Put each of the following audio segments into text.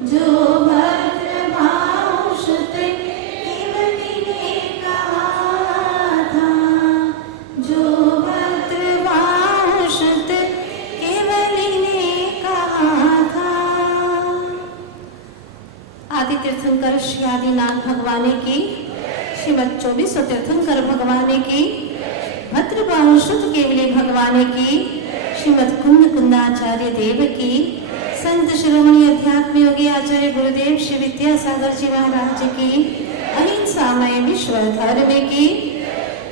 जो भद्र भाषुत केवली ने कहा था, जो भद्र भाषुत केवली ने कहा था। आदि तीर्थंकर श्री आदिनाथ भगवान की, श्रीमद 24 तीर्थंकर भगवान की, भद्र भाषुत केवली भगवान की, श्रीमद कुंद कुंदाचार्य देव की, संत शिरोमणि अध्यात्म योगी आचार्य गुरुदेव श्री विद्यासागर जी महाराज की, अहिंसामय विश्व धर्म की,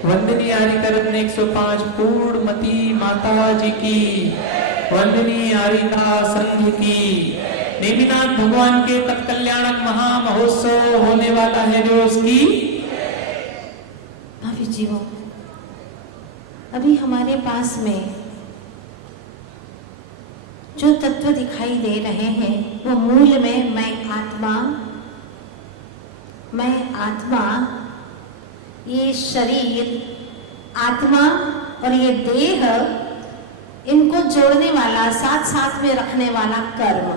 वंदनीय आर्यकरत्न 105 पूर्णमती माता जी की, वंदनीय आर्यदास संघ की, नेमिनाथ भगवान के तत्कल्याणक महामहोत्सव होने वाला है जो उसकी। भव्य जीवों, अभी हमारे पास में जो तत्व दिखाई दे रहे हैं वो मूल में मैं आत्मा, ये शरीर, आत्मा और ये देह, इनको जोड़ने वाला, साथ साथ में रखने वाला कर्म,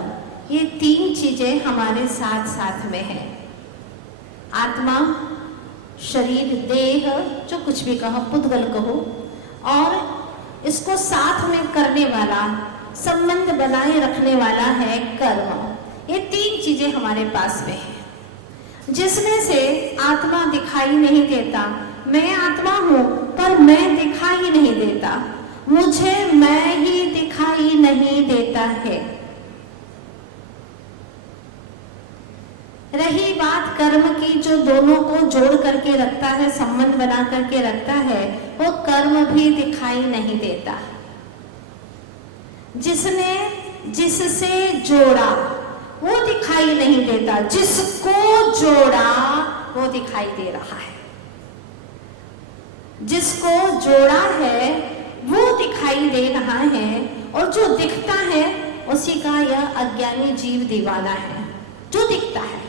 ये तीन चीजें हमारे साथ साथ में है। आत्मा, शरीर, देह, जो कुछ भी कहो, पुद्गल कहो, और इसको साथ में करने वाला, संबंध बनाए रखने वाला है कर्म। ये तीन चीजें हमारे पास में है, जिसमें से आत्मा दिखाई नहीं देता। मैं आत्मा हूं पर मैं दिखाई नहीं देता, मुझे मैं ही दिखाई नहीं देता है। रही बात कर्म की, जो दोनों को जोड़ करके रखता है, संबंध बना करके रखता है, वो कर्म भी दिखाई नहीं देता। जिसने जिससे जोड़ा वो दिखाई नहीं देता, जिसको जोड़ा वो दिखाई दे रहा है। जिसको जोड़ा है वो दिखाई दे रहा है, और जो दिखता है उसी का यह अज्ञानी जीव दीवाना है। जो दिखता है,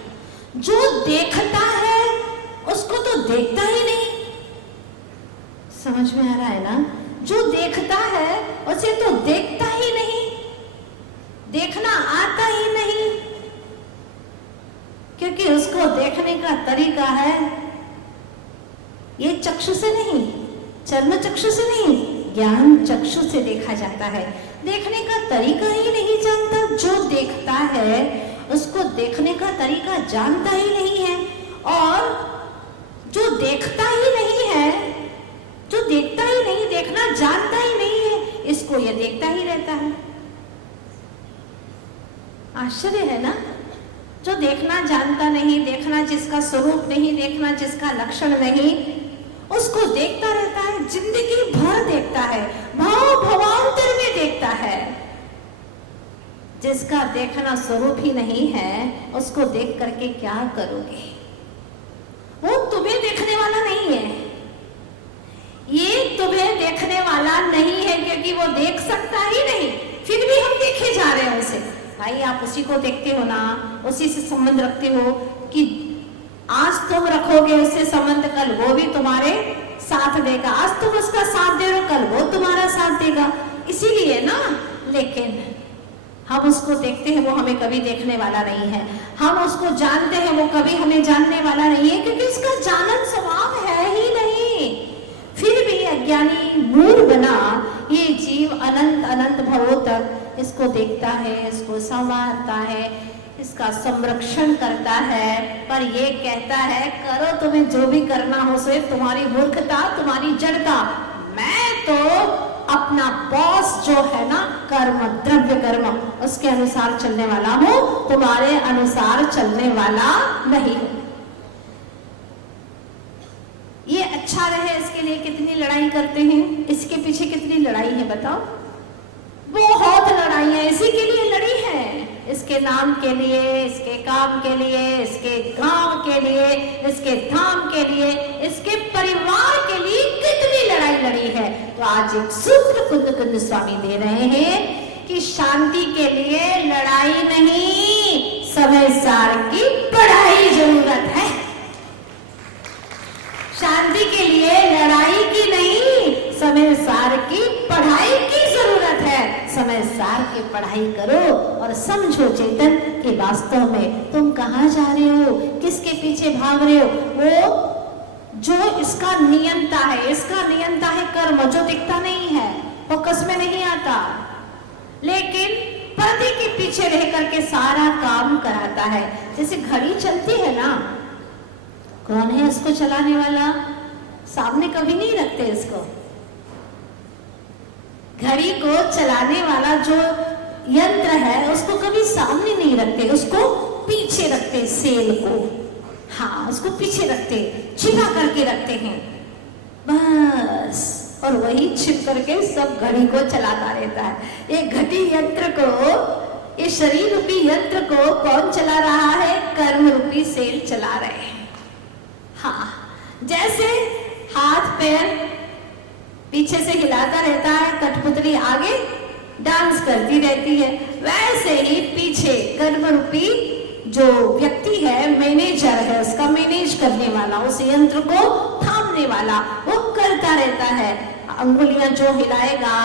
जो देखता है उसको तो देखता ही नहीं। समझ में आ रहा है ना? जो देखता है उसे तो देखता ही नहीं, देखना आता ही नहीं, क्योंकि उसको देखने का तरीका है ये चक्षु से नहीं, चर्म चक्षु से नहीं, ज्ञान चक्षु से देखा जाता है। देखने का तरीका ही नहीं जानता। जो देखता है उसको देखने का तरीका जानता ही नहीं है, और जो देखता ही नहीं है, जो देखता ही नहीं, देखना जानता ही नहीं है, इसको यह देखता ही रहता है। आश्चर्य है ना? जो देखना जानता नहीं, देखना जिसका स्वरूप नहीं, देखना जिसका लक्षण नहीं, उसको देखता रहता है, जिंदगी भर देखता है, भाव भवांतर में देखता है। जिसका देखना स्वरूप ही नहीं है, उसको देख करके क्या करोगे? वो तुम्हें देखने वाला नहीं है, ये तुम्हें देखने वाला नहीं है, क्योंकि वो देख सकता ही नहीं। फिर भी हम देखे जा रहे हैं उसे। भाई, आप उसी को देखते हो ना, उसी से संबंध रखते हो कि आज तुम रखोगे उससे संबंध, कल वो भी तुम्हारे साथ देगा। आज तुम उसका साथ दे रहे हो, कल वो तुम्हारा साथ देगा। इसीलिए ना, लेकिन हम उसको देखते हैं, वो हमें कभी देखने वाला नहीं है। हम उसको जानते हैं, वो कभी हमें जानने वाला नहीं है, क्योंकि उसका जानन स्वभाव है ही नहीं। फिर भी अज्ञानी मूढ़ बना ये जीव अनंत अनंत भवों तक इसको देखता है, इसको संवारता है, इसका संरक्षण करता है, पर ये कहता है करो तुम्हें जो भी करना हो, से तुम्हारी मूर्खता, तुम्हारी जड़ता। मैं तो अपना बॉस जो है ना, कर्म, द्रव्य कर्म, उसके अनुसार चलने वाला हूं, तुम्हारे अनुसार चलने वाला नहीं हूं। ये अच्छा रहे, इसके लिए कितनी लड़ाई करते हैं, इसके पीछे कितनी लड़ाई है बताओ? बहुत लड़ाई है, इसी के लिए लड़ी है, इसके नाम के लिए, इसके काम के लिए, इसके गांव के लिए, इसके धाम के लिए, इसके परिवार के लिए कितनी लड़ाई लड़ी है। तो आज एक सूत्र कुंद कुंद स्वामी दे रहे हैं कि शांति के लिए लड़ाई नहीं, समय सार की पढ़ाई जरूरत है। शांति के लिए लड़ाई की नहीं, समय सार की पढ़ाई की जरूरत है। समय सार की पढ़ाई करो और और समझो चेतन कि वास्तव में तुम कहाँ जा रहे हो, किसके पीछे भाग रहे हो। वो जो इसका नियंता है, इसका नियंता है कर्म, जो दिखता नहीं है, फोकस में नहीं आता, लेकिन पर्दे के पीछे रह करके सारा काम कराता है। जैसे घड़ी चलती है ना, कौन है इसको चलाने वाला? सामने कभी नहीं रखते इसको। घड़ी को चलाने वाला जो यंत्र है उसको कभी सामने नहीं रखते, उसको पीछे रखते, सेल को, हाँ उसको पीछे रखते, छिपा करके रखते हैं बस, और वही छिप करके सब घड़ी को चलाता रहता है। ये घड़ी यंत्र को, ये शरीर रूपी यंत्र को कौन चला रहा है? कर्म रूपी सेल चला रहे हैं। हाँ, जैसे हाथ पैर पीछे से हिलाता रहता है, कठपुतली आगे डांस करती रहती है, वैसे ही पीछे कर्म रूपी जो व्यक्ति है, मैनेजर है, उसका मैनेज करने वाला, उस यंत्र को थामने वाला, वो करता रहता है। अंगुलियां जो हिलाएगा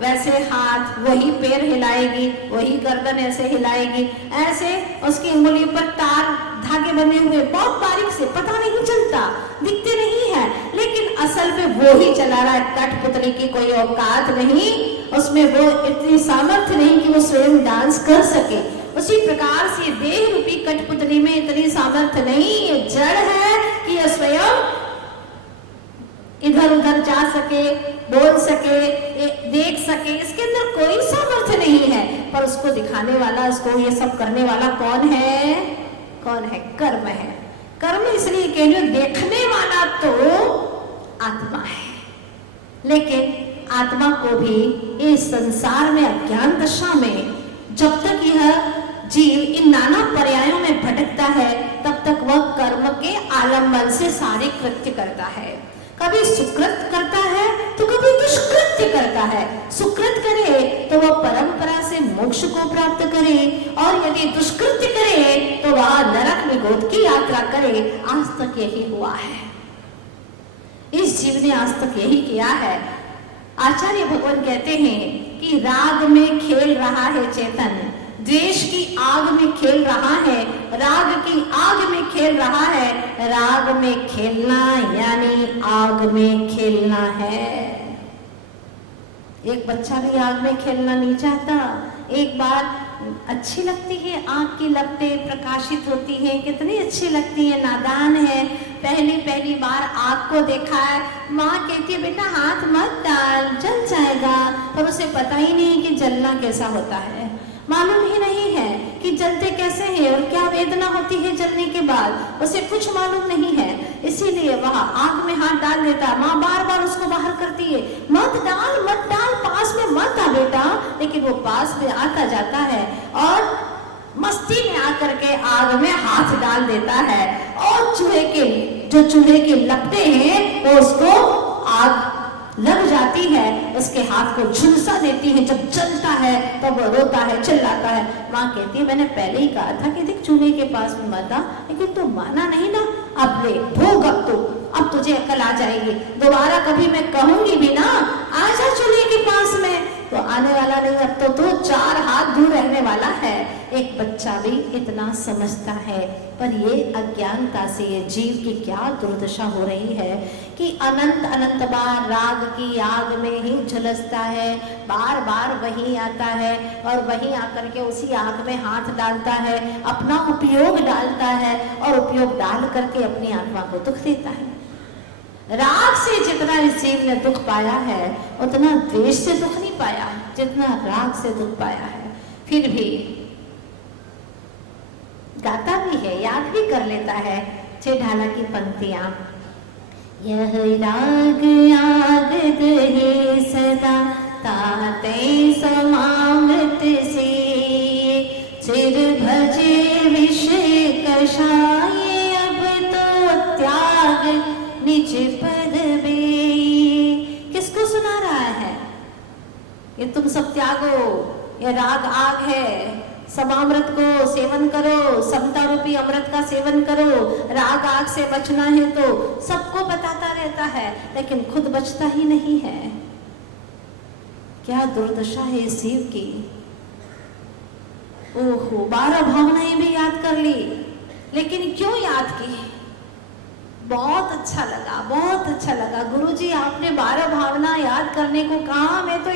वैसे हाथ, वही पैर हिलाएगी, वही गर्दन ऐसे हिलाएगी, ऐसे उसकी उंगली पर तार धागे बने हुए, बहुत बारीक से, पता नहीं चलता, दिखते नहीं है, लेकिन असल में वो ही चला रहा है। कठपुतली की कोई औकात नहीं, उसमें वो इतनी सामर्थ्य नहीं कि वो स्वयं डांस कर सके। उसी प्रकार से देह रूपी कठपुतली में इतनी सामर्थ्य नहीं, ये जड़ है कि ये स्वयं इधर उधर जा सके, बोल सके, देख सके, इसके अंदर कोई सामर्थ्य नहीं है। पर उसको दिखाने वाला, उसको ये सब करने वाला कौन है? कौन है? कर्म है। कर्म इसलिए कह रही हूं, देखने वाला तो आत्मा है, लेकिन आत्मा को भी इस संसार में, अज्ञान दशा में, जब तक यह जीव इन नाना पर्यायों में भटकता है, तब तक वह कर्म के आलम्बन से सारे कृत्य करता है। कभी सुकृत करता है तो कभी दुष्कृत्य करता है। सुकृत करे तो वह परंपरा से मोक्ष को प्राप्त करे, और यदि दुष्कृत्य करे तो वह नरक में गोद की यात्रा करे। आज तक यही हुआ है, इस जीव ने आज तक यही किया है। आचार्य भगवान कहते हैं कि राग में खेल रहा है चेतन, द्वेष की आग में खेल रहा है, राग की आग में खेल रहा है। राग में खेलना यानी आग में खेलना है। एक बच्चा भी आग में खेलना नहीं चाहता। एक बार अच्छी लगती है, आग की लपटें प्रकाशित होती हैं, कितनी अच्छी लगती है, नादान है, पहली बार आग को देखा है, माँ कहती है बेटा हाथ मत डाल, जल जाएगा, पर उसे पता ही नहीं कि जलना कैसा होता है, मालूम ही नहीं है कि जलते कैसे हैं और क्या वेदना होती है जलने के बाद, उसे कुछ मालूम नहीं है। इसीलिए वह आग में हाथ डाल देता। माँ बार बार उसको बाहर करती है, मत डाल मत डाल, पास में मत आ बेटा, लेकिन वो पास में आता जाता है और मस्ती में आकर के आग में हाथ डाल देता है, और चूल्हे की लपटें हैं वो उसको आग लग जाती है, उसके हाथ को झुलसा देती है। जब जलता है तब वो रोता है, चिल्लाता है। माँ कहती है मैंने पहले ही कहा था कि देख चूल्हे के पास में मत आ, लेकिन तू माना नहीं ना, अब ले भोग, अब तुझे अकल आ जाएगी, दोबारा कभी मैं कहूंगी भी ना आजा चूल्हे के पास में तो आने वाला नहीं, अब तो तू 4 हाथ दूर रहने वाला है। एक बच्चा भी इतना समझता है, पर ये अज्ञानता से ये जीव की क्या दुर्दशा हो रही है कि अनंत बार राग की आग में ही झुलसता है, बार बार वही आता है और वही आकर के उसी आग में हाथ डालता है, अपना उपयोग डालता है और उपयोग डाल करके अपनी आत्मा को दुख देता है। राग से जितना इस जीव ने दुख पाया है उतना द्वेष से दुख नहीं पाया जितना राग से दुख पाया है। फिर भी गाता भी है, याद भी कर लेता है 6 ढाला की पंक्तियां। यह राग आग दहे सदा ताते समामृत से, चिर भजे विष कषाय अब तो त्याग निज पद बे। किसको सुना रहा है? ये तुम सब त्यागो, ये राग आग है, समामृत को सेवन करो, समता रूपी अमृत का सेवन करो। राग आग से बचना है तो सबको बताता रहता है, लेकिन खुद बचता ही नहीं है। क्या दुर्दशा है इस जीव की। ओहो, 12 भावनाएं भी याद कर ली, लेकिन क्यों याद की? बहुत अच्छा लगा, बहुत अच्छा लगा गुरुजी, आपने 12 भावना याद करने को कहा। मैं तो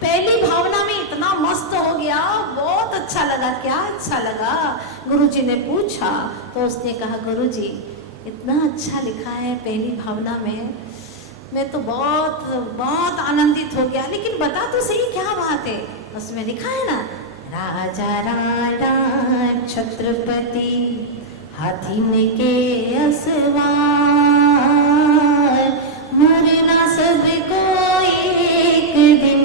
पहली भावना में इतना मस्त हो गया, बहुत अच्छा लगा। क्या अच्छा लगा? गुरुजी ने पूछा तो उसने कहा, गुरुजी इतना अच्छा लिखा है पहली भावना में, मैं तो बहुत बहुत आनंदित हो गया। लेकिन बता तो सही क्या बात है? उसमें लिखा है ना, राजा राणा छत्रपति हाथीन के असवार, मरना सबको एक दिन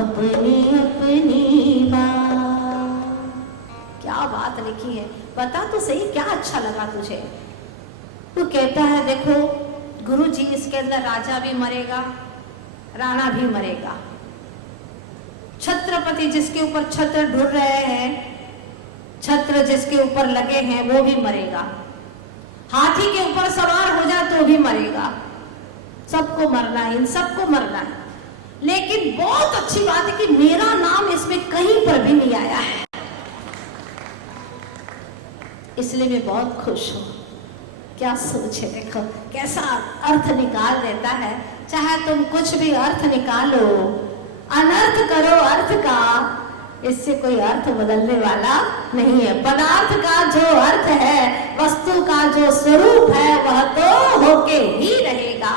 अपनी अपनी बात। क्या बात लिखी है, बता तो सही क्या अच्छा लगा तुझे? वो कहता है, देखो गुरुजी, इसके अंदर राजा भी मरेगा, राणा भी मरेगा, छत्रपति जिसके ऊपर छत्र ढुर रहे हैं, छत्र जिसके ऊपर लगे हैं वो भी मरेगा, हाथी के ऊपर सवार हो जाए तो भी मरेगा, सबको मरना है, इन सबको मरना है। लेकिन बहुत अच्छी बात है कि मेरा नाम इसमें कहीं पर भी नहीं आया है, इसलिए मैं बहुत खुश हूं। क्या सोच है, देखो कैसा अर्थ निकाल देता है। चाहे तुम कुछ भी अर्थ निकालो, अनर्थ करो अर्थ का, इससे कोई अर्थ बदलने वाला नहीं है। पदार्थ का जो अर्थ है, वस्तु का जो स्वरूप है, वह तो होके ही रहेगा,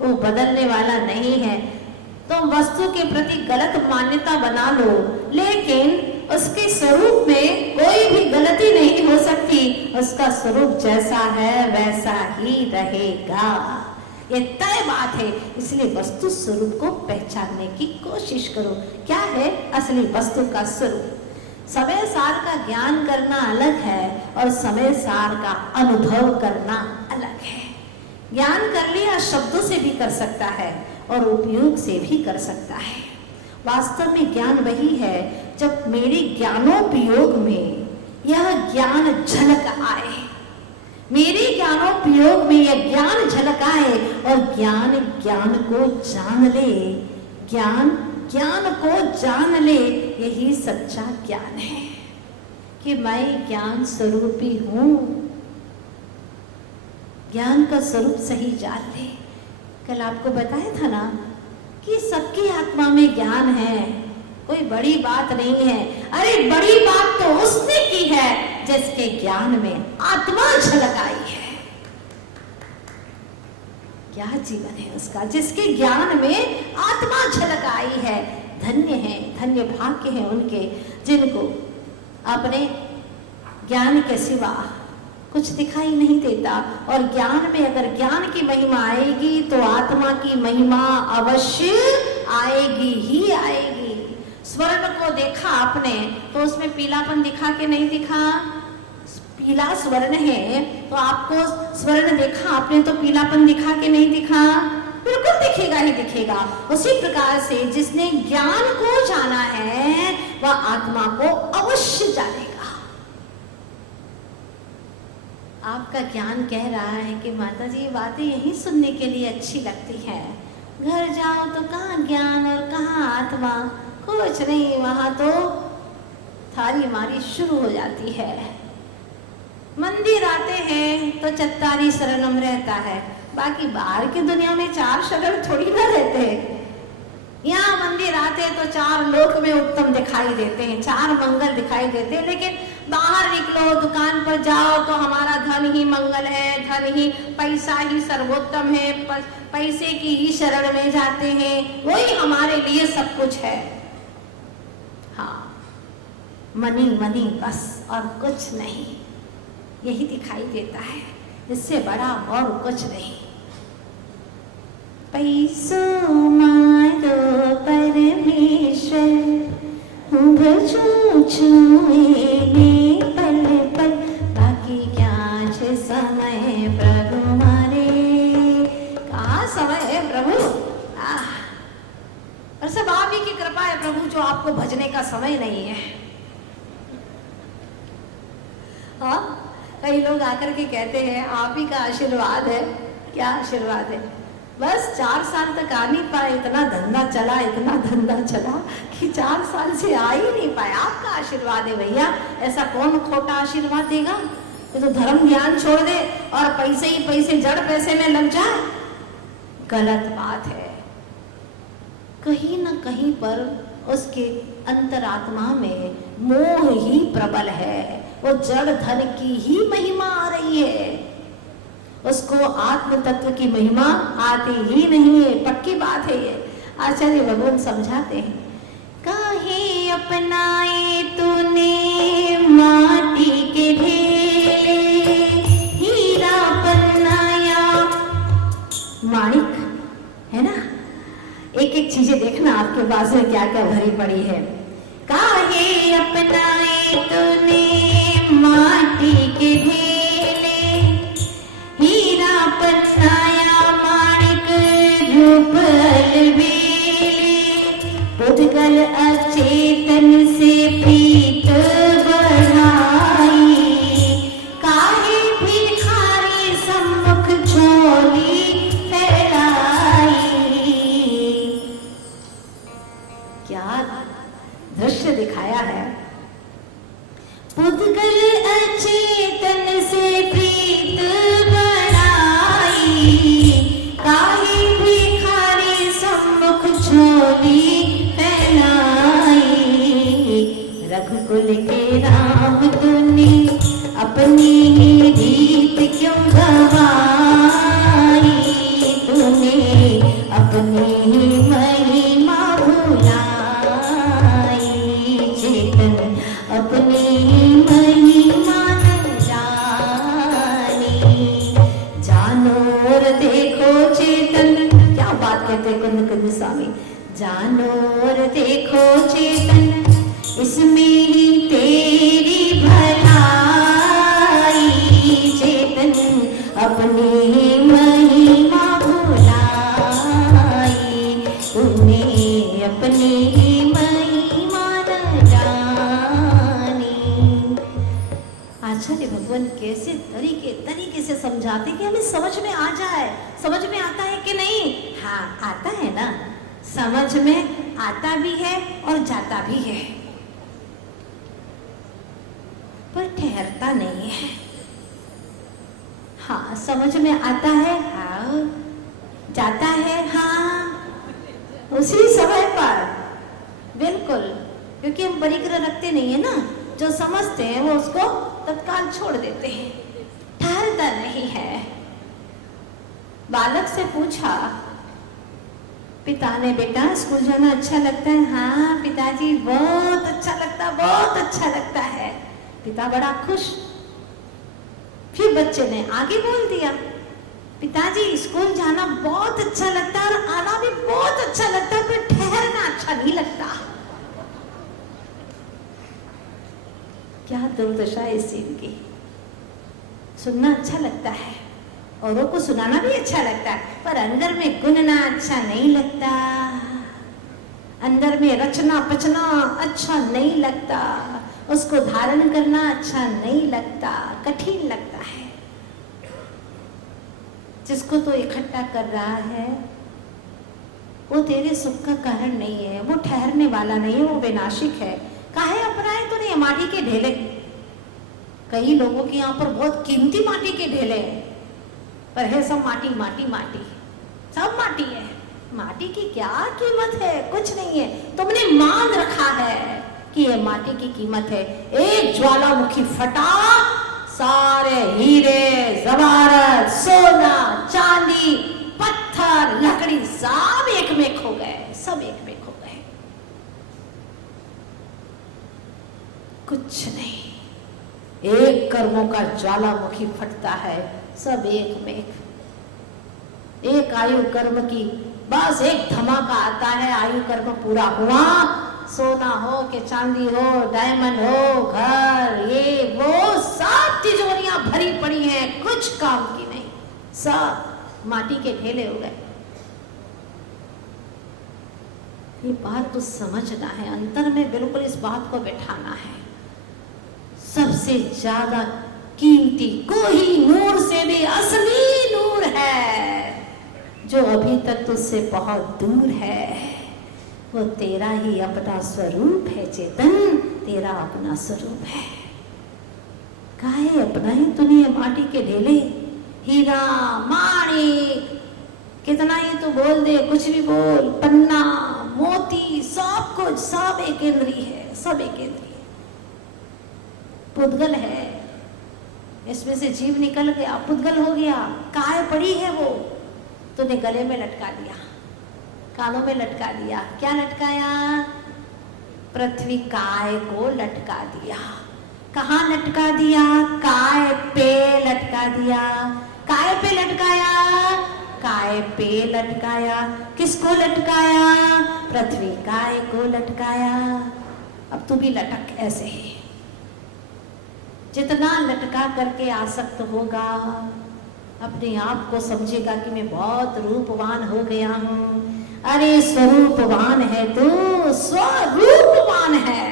वो बदलने वाला नहीं है। तुम वस्तु के प्रति गलत मान्यता बना लो, लेकिन उसके स्वरूप में कोई भी गलती नहीं हो सकती। उसका स्वरूप जैसा है वैसा ही रहेगा, ये तय बात है। इसलिए वस्तु स्वरूप को पहचानने की कोशिश करो। क्या है असली वस्तु का स्वरूप? समय सार का ज्ञान करना अलग है और समय सार का अनुभव करना अलग है। ज्ञान कर लिया शब्दों से भी कर सकता है और उपयोग से भी कर सकता है। वास्तव में ज्ञान वही है जब मेरे ज्ञानोपयोग में यह ज्ञान झलक आए, मेरे ज्ञानोपयोग में यह ज्ञान झलक आए और ज्ञान ज्ञान को जान ले, ज्ञान ज्ञान को जान ले। यही सच्चा ज्ञान है कि मैं ज्ञान स्वरूपी हूं। ज्ञान का स्वरूप सही जान ले। कल आपको बताया था ना कि सबकी आत्मा में ज्ञान है, कोई बड़ी बात नहीं है। अरे बड़ी बात तो उसने की है जिसके ज्ञान में आत्मा झलक आई है। क्या जीवन है उसका, जिसके ज्ञान में आत्मा झलक आई है। धन्य है, धन्य भाग्य है उनके जिनको अपने ज्ञान के सिवा कुछ दिखाई नहीं देता। और ज्ञान में अगर ज्ञान की महिमा आएगी तो आत्मा की महिमा अवश्य आएगी ही आएगी। स्वर्ण को देखा आपने तो उसमें पीलापन दिखा कि नहीं दिखा? पीला स्वर्ण है तो आपको स्वर्ण देखा आपने तो पीलापन दिखा कि नहीं दिखा? बिल्कुल दिखेगा ही दिखेगा। उसी प्रकार से जिसने ज्ञान को जाना है वह आत्मा को अवश्य जानेगा। आपका ज्ञान कह रहा है कि माता जी बातें यही सुनने के लिए अच्छी लगती है, घर जाओ तो कहाँ ज्ञान और कहाँ आत्मा, कुछ नहीं, वहां तो थारी मारी शुरू हो जाती है। मंदिर आते हैं तो चत्तारी शरणम रहता है, बाकी बाहर की दुनिया में 4 शरण थोड़ी ना रहते हैं। यहाँ मंदिर आते हैं तो 4 लोक में उत्तम दिखाई देते हैं, 4 मंगल दिखाई देते हैं। लेकिन बाहर निकलो, दुकान पर जाओ तो हमारा धन ही मंगल है, धन ही, पैसा ही सर्वोत्तम है, पैसे की ही शरण में जाते हैं, वही हमारे लिए सब कुछ है। हाँ, मनी मनी बस और कुछ नहीं, यही दिखाई देता है, इससे बड़ा और कुछ नहीं। पैसों मारो परमेश्वर, भजो छुएने पल पल, बाकी क्या छे समय प्रभु मारे। कहाँ समय है प्रभु? और सब आप ही की कृपा है प्रभु, जो आपको भजने का समय नहीं है। हाँ, कई लोग आकर के कहते हैं आप ही का आशीर्वाद है। क्या आशीर्वाद है? बस 4 साल तक आ नहीं पाए, इतना धंधा चला कि 4 साल से आ ही नहीं पाए। आपका आशीर्वाद है भैया, ऐसा कौन खोटा आशीर्वाद देगा? ये तो धर्म ज्ञान छोड़ दे और पैसे ही पैसे, जड़ पैसे में लग जाए, गलत बात है। कहीं ना कहीं पर उसके अंतरात्मा में मोह ही प्रबल है, वो जड़ धन की ही महिमा आ रही है, उसको आत्म तत्व की महिमा आती ही नहीं है, पक्की बात है ये। आचार्य भगवान समझाते हैं, काहे अपनाए तूने माटी के ढेले, हीरा बनाया माणिक, है ना? एक एक चीजें देखना आपके पास में क्या क्या भरी पड़ी है। काहे अपनाए तूने माटी के ढेले, हीरा पन्नाया माणिक रूप अलबेले, पुद्गल अचेतन से प्रीत बढ़ाई, काहे भिखारी सम्मुख झोली फैलाई। क्या दृश्य दिखाया है! पुद्गल अचेतन से प्रीत बढ़ाई, काहे भिखारी सम्मुख झोली फैलाई। रघुकुल के राम तूने अपनी रीत क्यों गवाई, तूने अपनी महिमा भुलाई, चेतन अपनी महिमा न जानी। जानो और देखो चेतन, क्या बात कहते कुंद कुंद स्वामी, जानो और देखो चेतन, इसमें ही तेरी भलाई, चेतन अपनी महिमा भुलाई, तूने अपनी महिमा न जानी। आचार्य भगवान कैसे तरीके से समझाते कि हमें समझ में आ जाए। समझ में आता है कि नहीं? हाँ, आता है ना, समझ में आता भी है और जाता भी है, पर ठहरता नहीं है। हाँ, समझ में आता है, हाँ, जाता है, हाँ, उसी समय पर, बिल्कुल, क्योंकि हम परिग्रह रखते नहीं है ना। जो समझते हैं वो उसको तत्काल छोड़ देते हैं, ठहरता नहीं है। बालक से पूछा पिता ने, बेटा स्कूल जाना अच्छा लगता है? हाँ पिताजी, बहुत अच्छा लगता, बहुत अच्छा लगता है। पिता बड़ा खुश। फिर बच्चे ने आगे बोल दिया, पिताजी स्कूल जाना बहुत अच्छा लगता है और आना भी बहुत अच्छा लगता है, पर ठहरना अच्छा नहीं लगता। क्या दुर्दशा है इस चीज की। सुनना अच्छा लगता है, औरों को सुनाना भी अच्छा लगता है, पर अंदर में गुनना अच्छा नहीं लगता, अंदर में रचना पचना अच्छा नहीं लगता, उसको धारण करना अच्छा नहीं लगता, कठिन लगता है। जिसको तो इकट्ठा कर रहा है वो तेरे सुख का कारण नहीं है, वो ठहरने वाला नहीं है, वो विनाशिक है। काहे अपनाए तूने ये माटी के ढेले? कई लोगों के यहाँ पर बहुत कीमती माटी के ढेले हैं, पर है सब माटी माटी माटी, सब माटी है। माटी की क्या कीमत है? कुछ नहीं है। तुमने मान रखा है कि ये माटी की कीमत है। एक ज्वालामुखी फटा, सारे हीरे जवाहरत, सोना चांदी, पत्थर, लकड़ी सब एक में खो गए, सब एक में खो गए। कुछ नहीं, एक कर्मों का ज्वालामुखी फटता है, सब एक में एक आयु कर्म की, बस एक धमाका आता है, आयु कर्म पूरा हुआ। सोना हो कि चांदी हो, डायमंड हो, घर ये वो सब तिजोरियां भरी पड़ी हैं, कुछ काम की नहीं, सब माटी के ढेले हो गए। ये बात तो समझना है, अंतर में बिल्कुल इस बात को बैठाना है। सबसे ज्यादा कीमती कोई नूर से भी असली नूर है जो अभी तक तुझसे बहुत दूर है वो तेरा ही अपना स्वरूप है चेतन, तेरा अपना स्वरूप है। काहे अपना ही तूने माटी के ढेले, हीरा माणिक कितना ही तो बोल दे, कुछ भी बोल, पन्ना मोती सब कुछ, सब एक इंद्री है, सब एक इंद्री है। पुद्गल है, इसमें से जीव निकल गया, पुद्गल हो गया। काय पड़ी है वो, तूने गले में लटका दिया, कानों में लटका दिया। क्या लटकाया? पृथ्वी काय को लटका दिया। कहाँ लटका दिया? काय पे लटका दिया। काय पे लटकाया? काय पे लटकाया। किसको लटकाया? पृथ्वी काय को लटकाया। अब तू भी लटक ऐसे ही, जितना लटका करके आसक्त होगा, अपने आप को समझेगा कि मैं बहुत रूपवान हो गया हूँ। अरे स्वरूपवान है तू, स्वरूपवान है,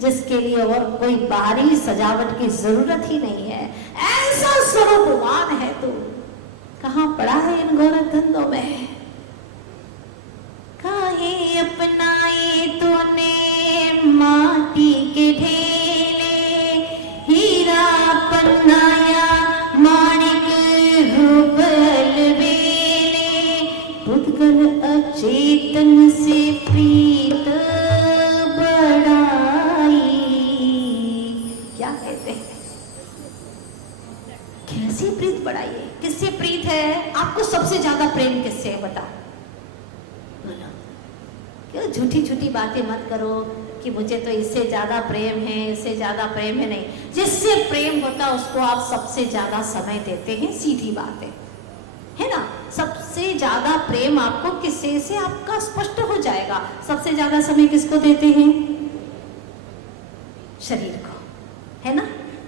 जिसके लिए और कोई बाहरी सजावट की जरूरत ही नहीं है। ऐसा स्वरूपवान है तू। कहाँ पड़ा है इन गोरख धंधों में? काहे अपनाए तूने माटी के ढेले, हीरा पन्नाया माणिक रूपल बेले, पुद्गल अचेतन से प्रीत बढ़ाई। क्या कहते हैं? कैसी प्रीत बढ़ाई है? किससे प्रीत है? आपको सबसे ज्यादा प्रेम किससे है? बताओ, बोलो। क्यों झूठी झूठी बातें मत करो कि मुझे तो इससे ज्यादा प्रेम है, इससे ज्यादा प्रेम है। नहीं, जिससे प्रेम होता उसको आप सबसे ज्यादा समय देते हैं, सीधी बात है ना। सबसे ज्यादा प्रेम आपको किससे से आपका स्पष्ट हो जाएगा। सबसे ज्यादा समय किसको देते हैं? शरीर को, है ना।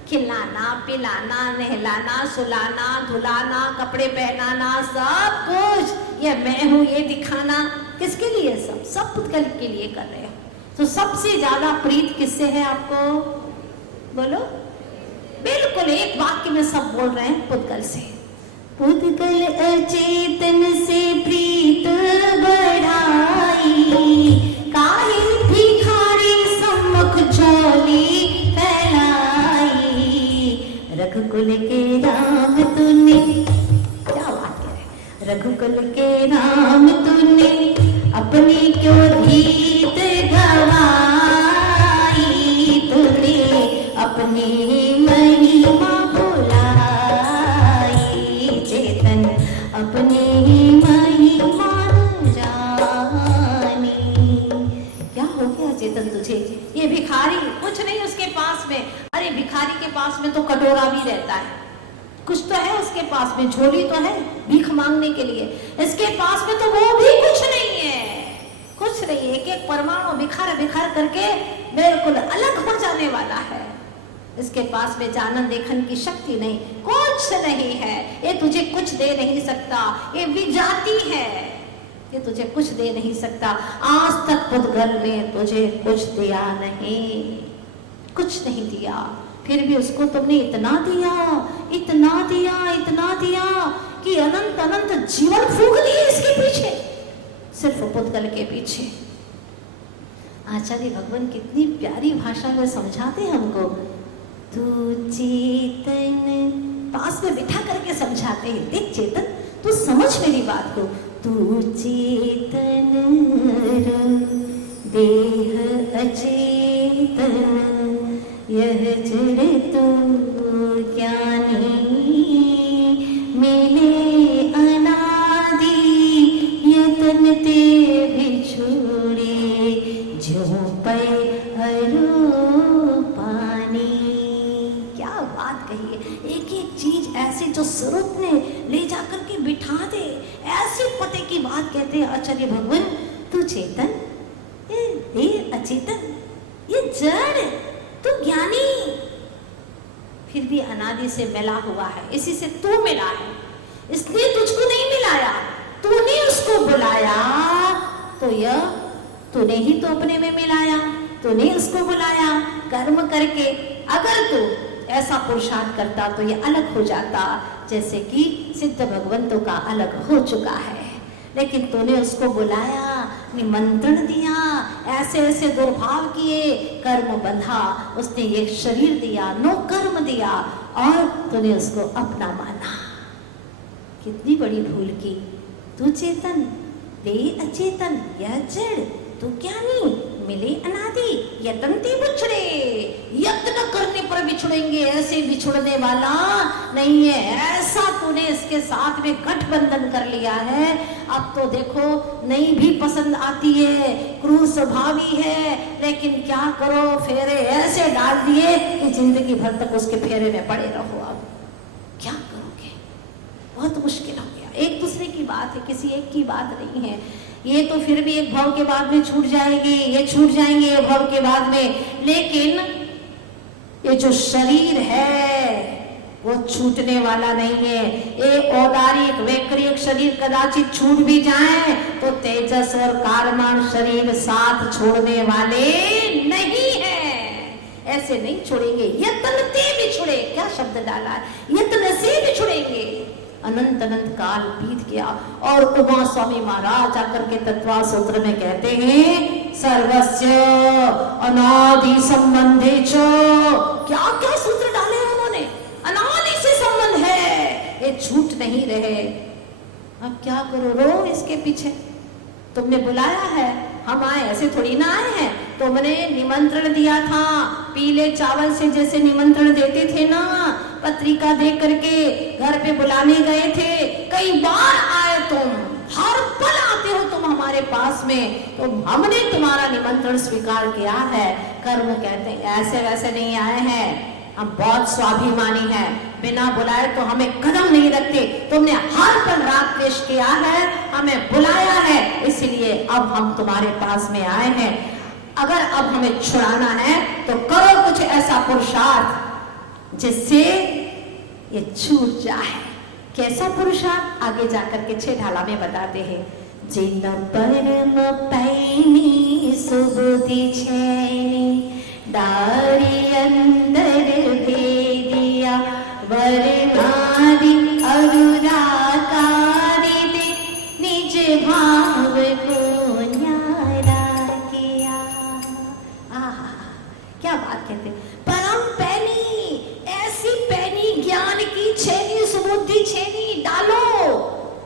खिलाना, पिलाना, नहलाना, सुलाना, धुलाना, कपड़े पहनाना, सब कुछ ये मैं हूं ये दिखाना किसके लिए? सब पुद्गल के लिए कर रहे हो। तो सबसे ज्यादा प्रीत किससे है आपको? बोलो। बिल्कुल एक वाक्य में सब बोल रहे हैं, पुद्गल से। पुद्गल अचेतन से प्रीत बढ़ाई, काहे भिखारी सम्मुख झोली फैलाई, रघुकुल के राम तूने, क्या वाक्य है, रघुकुल के राम तूने अपनी क्यों रीत गवाई, तूने अपनी महिमा बुलाई, चेतन अपनी महिमा जानी। क्या हो गया चेतन तुझे? ये भिखारी कुछ नहीं उसके पास में। अरे भिखारी के पास में तो कटोरा भी रहता है, कुछ तो है उसके पास में, झोली तो है भीख मांगने के लिए। इसके पास में तो वो भी कुछ नहीं है, कुछ नहीं। एक एक परमाणु बिखार बिखार करके बिल्कुल अलग हो जाने वाला है। इसके पास में जानन देखन की शक्ति नहीं, कुछ नहीं है। ये तुझे कुछ दे नहीं सकता, ये विजाति है, ये तुझे कुछ दे नहीं सकता। आज तक पुद्गल ने तुझे कुछ दिया नहीं, कुछ नहीं दिया, फिर भी उसको तुमने इतना दिया, इतना दिया, इतना दिया कि अनंत अनंत जीवन फूंक दिए इसके पीछे, सिर्फ पुद्गल के पीछे। आचार्य भगवान कितनी प्यारी भाषा में समझाते हैं हमको। तू चेतन, पास में बिठा करके समझाते हैं। देख चेतन, तू समझ मेरी बात को। तू चेतन देह अचेतन, यह जड़ तो ज्ञानी, मिले अनादि यतन ते बिछोड़े, जो पे पानी। क्या बात कही है। एक एक चीज ऐसी जो स्वरूप ने ले जाकर के बिठा दे, ऐसे पते की बात कहते हैं आचार्य भगवान। तू चेतन, ये अचेतन, ये जड़, तू ज्ञानी, फिर भी अनादि से मिला हुआ है, इसी से तू मिला है। इसने तुझको नहीं मिलाया, तूने उसको बुलाया, तो यह तूने ही तो अपने में मिलाया, तूने उसको बुलाया कर्म करके। अगर तू ऐसा पुरुषार्थ करता तो ये अलग हो जाता, जैसे कि सिद्ध भगवंतों का अलग हो चुका है। लेकिन तूने उसको बुलाया, निमंत्रण दिया, ऐसे ऐसे दुर्भाव किए, कर्म बंधा, उसने एक शरीर दिया, नो कर्म दिया, और तूने उसको अपना माना। कितनी बड़ी भूल की। तू चेतन, वे अचेतन, यह जड़, तू ज्ञानी, मिले अनादि, यतनते बिछड़े, यत्न करने पर बिछड़ेंगे, ऐसे बिछड़ने वाला नहीं है। ऐसा तूने इसके साथ में गठबंधन कर लिया है, अब तो देखो नहीं भी पसंद आती है, क्रूर स्वभावी है, लेकिन क्या करो, फेरे ऐसे डाल दिए कि जिंदगी भर तक उसके फेरे में पड़े रहो। अब क्या करोगे, बहुत मुश्किल हो गया। एक दूसरे की बात है, किसी एक की बात नहीं है। ये तो फिर भी एक भाव के बाद में छूट जाएगी, ये छूट जाएंगे ये भाव के बाद में, लेकिन ये जो शरीर है वो छूटने वाला नहीं है। एक औदारिक वैकृतिक शरीर कदाचित छूट भी जाए तो तेजस और कारमान शरीर साथ छोड़ने वाले नहीं है, ऐसे नहीं छोड़ेंगे। यत्न से बिछुड़े, क्या शब्द डाला है, यत्न से बिछुड़ेंगे। अनंत अनंत काल बीत गया और उमा स्वामी महाराज आकर के तत्वा सूत्र में कहते हैं, सर्वस्य अनादि संबंधे च, क्या क्या सूत्र डाले हैं उन्होंने, अनादि से संबंध है, ये छूट नहीं रहे। अब क्या करो, रो इसके पीछे। तुमने बुलाया है, हम आए, ऐसे थोड़ी ना आए हैं, तुमने निमंत्रण दिया था, पीले चावल से जैसे निमंत्रण देते थे ना, पत्रिका दे करके घर पे बुलाने गए थे, कई बार आए तुम, हर पल आते हो तुम हमारे पास में, तो हमने तुम्हारा निमंत्रण स्वीकार किया है। कर्म कहते हैं ऐसे वैसे नहीं आए हैं, हम बहुत स्वाभिमानी हैं, बिना बुलाए तो हमें कदम नहीं रखते, तुमने हर पल राग द्वेष किया है, हमें बुलाया है, इसलिए अब हम तुम्हारे पास में आए हैं। अगर अब हमें छुड़ाना है तो करो कुछ ऐसा पुरुषार्थ जिससे ये छूट जाए। कैसा पुरुषार्थ, आगे जाकर के 6 ढाला में बताते हैं। जिन परम पैनी सुबुद्धि छैनी, डारी अंदर भेदिया, वरनादि अरुराकारी दे, निज भाव को न्यारा किया। आहा, क्या बात कहते, परम पैनी, ऐसी पैनी ज्ञान की छैनी, सुबुद्धि छैनी डालो।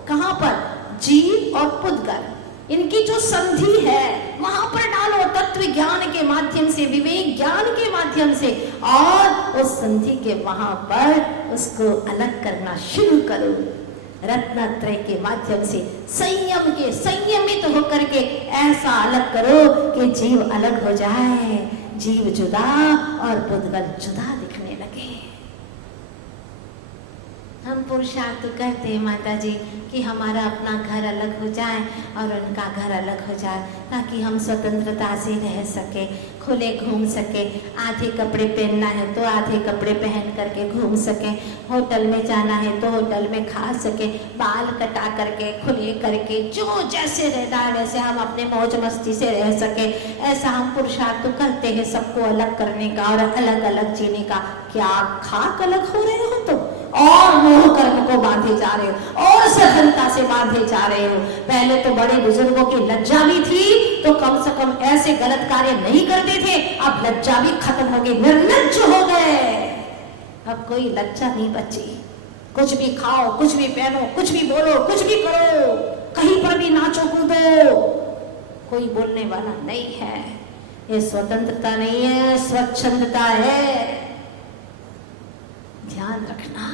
कहां पर, जीव और पुद्गल, इनकी जो संधि है वहां पर डालो, तत्व ज्ञान के माध्यम से, विवेक ज्ञान के माध्यम से, और उस संधि के वहां पर उसको अलग करना शुरू करो। रत्नत्रय के माध्यम से संयम के, संयमित होकर के ऐसा अलग करो कि जीव अलग हो जाए, जीव जुदा और पुद्गल जुदा दिखने लगे। हम पुरुषार्थ करते हैं माता जी कि हमारा अपना घर अलग हो जाए और उनका घर अलग हो जाए, ताकि हम स्वतंत्रता से रह सके, खुले घूम सके, आधे कपड़े पहनना है तो आधे कपड़े पहन करके घूम सके, होटल में जाना है तो होटल में खा सके, बाल कटा करके, खुले करके, जो जैसे रहना है वैसे हम अपने मौज मस्ती से रह सके। ऐसा हम पुरुषार्थ तो करते हैं सबको अलग करने का और अलग अलग जीने का। क्या खाक अलग हो रहे हो तुम, और मोह कर्म को बांधे जा रहे हो, और सफलता से बांधे जा रहे हो। पहले तो बड़े बुजुर्गों की लज्जा भी थी तो कम से कम ऐसे गलत कार्य नहीं करते थे, अब लज्जा भी खत्म हो गई, निर्लज्ज हो गए, अब कोई लज्जा नहीं बची। कुछ भी खाओ, कुछ भी पहनो, कुछ भी बोलो, कुछ भी करो, कहीं पर भी नाचो कूदो, कोई बोलने वाला नहीं है। ये स्वतंत्रता नहीं है, स्वच्छंदता है। ध्यान रखना,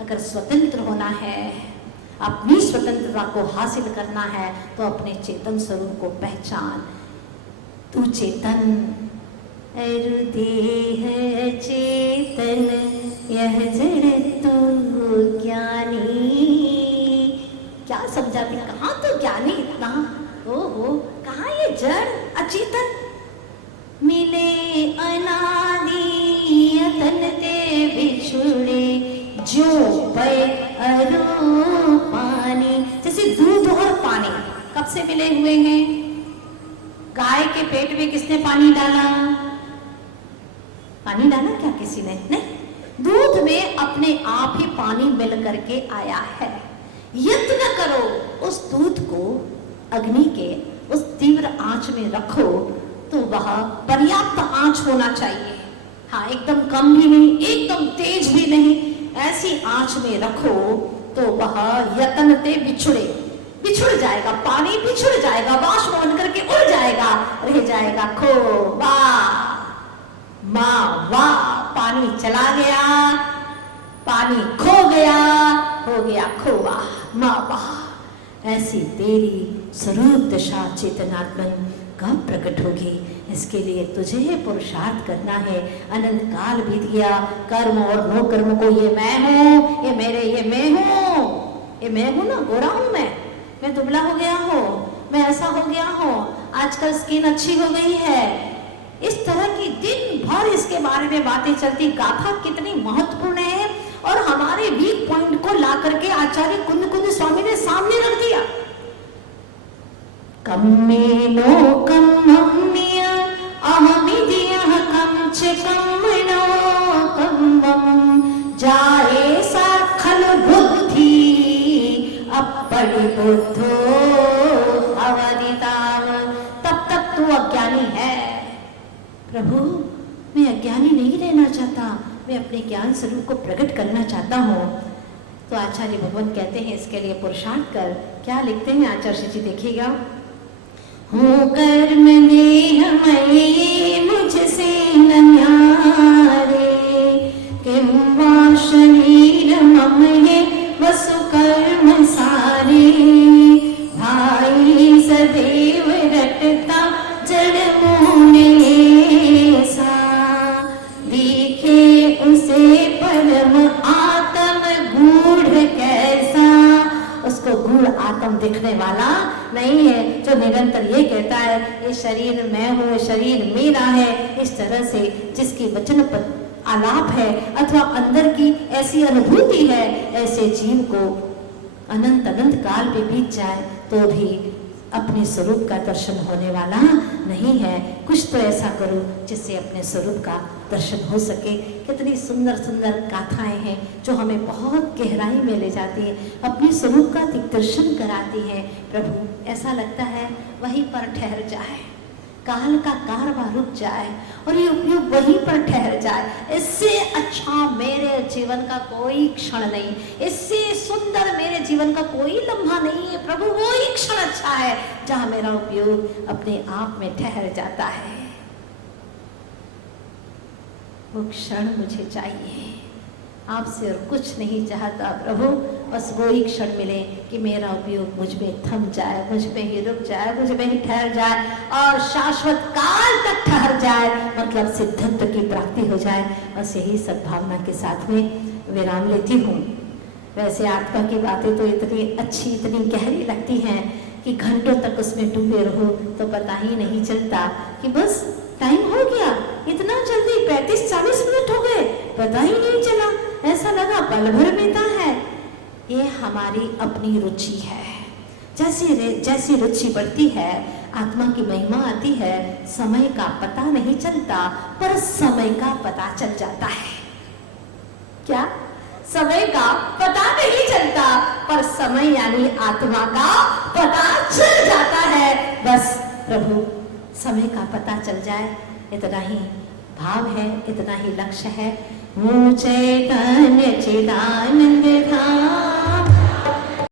अगर स्वतंत्र होना है, अपनी स्वतंत्रता को हासिल करना है तो अपने चेतन स्वरूप को पहचान। तू चेतन, देह चेतन, यह जड़ तू ज्ञानी। क्या समझाती, कहाँ तो ज्ञानी इतना, ओहो कहाँ ये जड़ अचेतन, मिले अनादि यतन ते बिछुड़े, जो पे अरू पानी। जैसे दूध और पानी कब से मिले हुए हैं, गाय के पेट में किसने पानी डाला, पानी डाला क्या किसी ने, नहीं, दूध में अपने आप ही पानी मिल करके आया है। यत्न करो उस दूध को अग्नि के उस तीव्र आंच में रखो तो वह पर्याप्त आंच होना चाहिए। हाँ, एकदम कम भी नहीं, एकदम तेज भी नहीं, ऐसी आंच में रखो तो वह यत्नते बिछुड़ जाएगा, पानी बिछुड़ जाएगा, बाष्प बन करके उड़ जाएगा, रह जाएगा खोवा। माँ वाह, पानी चला गया, पानी खो गया, हो गया खोवा। माँ वाह, ऐसी तेरी स्वरूप दशा चेतनात्मन कब प्रकट होगी? इसके लिए तुझे पुरुषार्थ करना है। अनंत काल बीत गया, कर्म और नो कर्म को ये मैं हूँ, ये मेरे, ये मैं हूँ, ये मैं हूँ ना, गोरा हूँ मैं दुबला हो गया हूँ, मैं ऐसा हो गया हूँ, आजकल स्किन अच्छी हो गई है, इस तरह की दिन भर इसके बारे में बातें चलती। गाथा कितनी महत्वपूर्ण है और हमारे वीक पॉइंट को ला करके आचार्य कुंद कुंद स्वामी ने सामने रख दिया। कम्मेनो कम्मम्य अहमिदियः कम्च कम्मनो कम्मं जाये सा खलु बुद्धि अपरिबुद्धो अवदिताम। तब तक तू अज्ञानी है। प्रभु, मैं अज्ञानी नहीं रहना चाहता, मैं अपने ज्ञान स्वरूप को प्रकट करना चाहता हूँ। तो आचार्य भगवान कहते हैं इसके लिए पुरुषार्थ कर। क्या लिखते हैं आचार्य जी, देखिएगा। हूँ कर्म देहमयी मुझसे न न्यारे, किम वा शरीर मम ये वसु कर्म सारे, भाई सदैव रटता जड़ मोह ऐसा, दिखे उसे परम आत्म गूढ़ कैसा। उसको गूढ़ आत्म दिखने वाला नहीं है, जो निरंतर ये कहता है ये शरीर मैं हूँ, शरीर मेरा है, इस तरह से जिसकी वचन पर आलाप है अथवा अंदर की ऐसी अनुभूति है, ऐसे जीव को अनंत अनंत काल भी बीत जाए तो भी अपने स्वरूप का दर्शन होने वाला नहीं है। कुछ तो ऐसा करो जिससे अपने स्वरूप का दर्शन हो सके। कितनी सुंदर सुंदर गाथाएं हैं जो हमें बहुत गहराई में ले जाती है, अपने स्वरूप का दिग्दर्शन कराती है। प्रभु, ऐसा लगता है वहीं पर ठहर जाए, काल का कारवां रुक जाए और ये उपयोग वहीं पर ठहर जाए। इससे अच्छा मेरे जीवन का कोई क्षण नहीं, इससे सुंदर मेरे जीवन का कोई लम्हा नहीं है। प्रभु, वो ही क्षण अच्छा है जहां मेरा उपयोग अपने आप में ठहर जाता है। वो क्षण मुझे चाहिए, आपसे और कुछ नहीं चाहता प्रभु, बस वो ही क्षण मिले कि मेरा उपयोग मुझ में थम जाए, मुझ में ही रुक जाए, मुझ में ही ठहर जाए और शाश्वत काल तक ठहर जाए, मतलब सिद्धत्व की प्राप्ति हो जाए। बस यही सद्भावना के साथ में विराम लेती हूँ। वैसे आत्मा की बातें तो इतनी अच्छी, इतनी गहरी लगती हैं कि घंटों तक उसमें डूबे रहो तो पता ही नहीं चलता कि बस टाइम हो गया, इतना जल्दी 35-40 मिनट हो गए, पता ही नहीं चला, ऐसा लगा पल भर बीता है। ये हमारी अपनी रुचि है। जैसी रुचि बढ़ती है, आत्मा की महिमा आती है, समय का पता नहीं चलता पर समय का पता चल जाता है। क्या? समय का पता नहीं चलता पर समय यानी आत्मा का पता चल जाता है। बस प्रभु, समय का पता चल जाए, इतना ही भाव है, इतना ही लक्ष्य है। चैतन्य चिदानंद धाम।